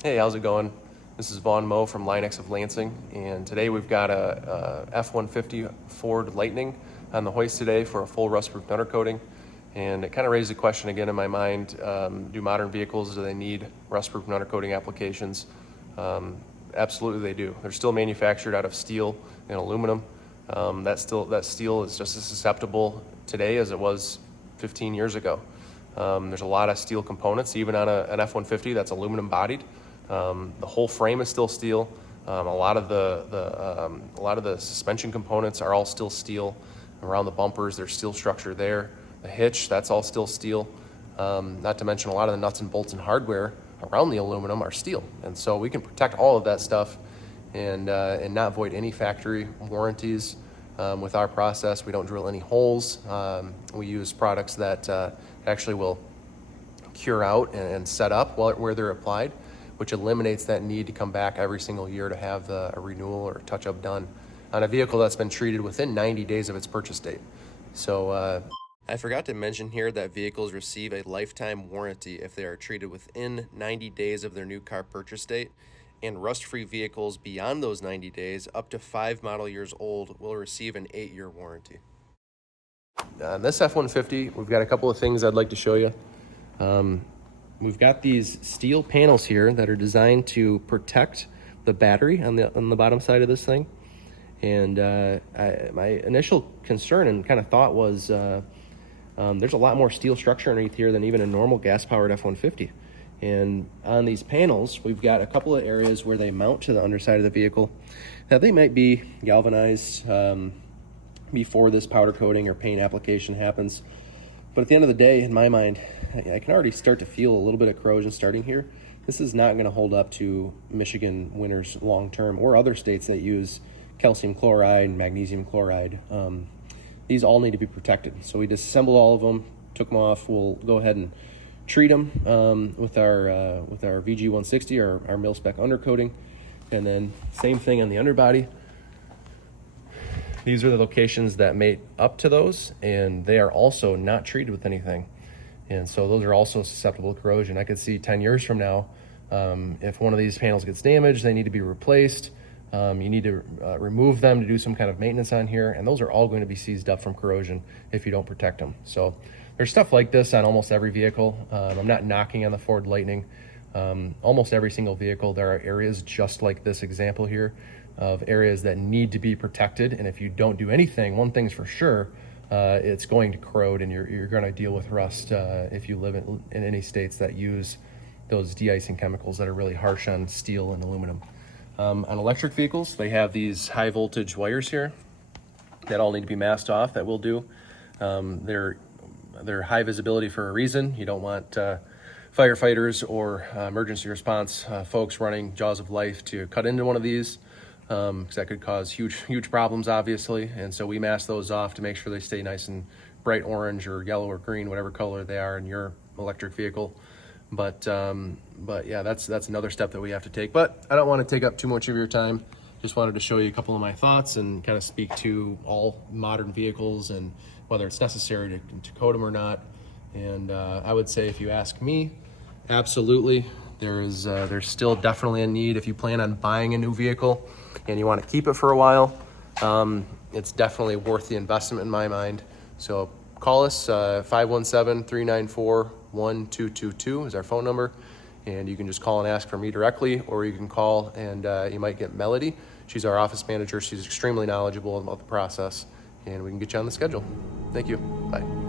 Hey, how's it going? This is Vaughn Moe from Linex of Lansing, and today we've got a F-150 Ford Lightning on the hoist today for a full rust-proof undercoating. And it kind of raised a question again in my mind, do modern vehicles, do they need rust-proof undercoating applications? Absolutely they do. They're still manufactured out of steel and aluminum. That steel is just as susceptible today as it was 15 years ago. There's a lot of steel components, even on an F-150 that's aluminum bodied. The whole frame is still steel. A lot of the suspension components are all still steel. Around the bumpers, there's steel structure there. The hitch, that's all still steel. Not to mention a lot of the nuts and bolts and hardware around the aluminum are steel. And so we can protect all of that stuff and not void any factory warranties. With our process, we don't drill any holes. We use products that actually will cure out and set up where they're applied, which eliminates that need to come back every single year to have a renewal or touch-up done on a vehicle that's been treated within 90 days of its purchase date. So I forgot to mention here that vehicles receive a lifetime warranty if they are treated within 90 days of their new car purchase date, and rust-free vehicles beyond those 90 days, up to 5 model years old, will receive an 8-year warranty. On this F-150, we've got a couple of things I'd like to show you. We've got these steel panels here that are designed to protect the battery on the bottom side of this thing. And my initial concern and kind of thought was there's a lot more steel structure underneath here than even a normal gas-powered F-150. And on these panels, we've got a couple of areas where they mount to the underside of the vehicle. Now, they might be galvanized before this powder coating or paint application happens. But at the end of the day, in my mind, I can already start to feel a little bit of corrosion starting here. This is not going to hold up to Michigan winters long term, or other states that use calcium chloride and magnesium chloride. These all need to be protected. So we disassembled all of them, took them off. We'll go ahead and treat them with our VG160, our mil-spec undercoating. And then same thing on the underbody. These are the locations that mate up to those, and they are also not treated with anything. And so those are also susceptible to corrosion. I could see 10 years from now, if one of these panels gets damaged, they need to be replaced. You need to remove them to do some kind of maintenance on here, and those are all going to be seized up from corrosion if you don't protect them. So there's stuff like this on almost every vehicle. I'm not knocking on the Ford Lightning. Almost every single vehicle, there are areas just like this example here of areas that need to be protected. And if you don't do anything, one thing's for sure, it's going to corrode, and you're going to deal with rust if you live in any states that use those de-icing chemicals that are really harsh on steel and aluminum. On electric vehicles, they have these high voltage wires here that all need to be masked off. That will do. They're high visibility for a reason. You don't want firefighters or emergency response folks running jaws of life to cut into one of these, because that could cause huge problems, obviously. And so we mask those off to make sure they stay nice and bright orange or yellow or green, whatever color they are in your electric vehicle. But yeah, that's another step that we have to take. But I don't want to take up too much of your time. Just wanted to show you a couple of my thoughts and kind of speak to all modern vehicles and whether it's necessary to coat them or not. And I would say, if you ask me, absolutely. There's still definitely a need if you plan on buying a new vehicle and you want to keep it for a while. It's definitely worth the investment in my mind. So call us, 517-394-1222 is our phone number. And you can just call and ask for me directly, or you can call and you might get Melody. She's our office manager. She's extremely knowledgeable about the process, and we can get you on the schedule. Thank you. Bye.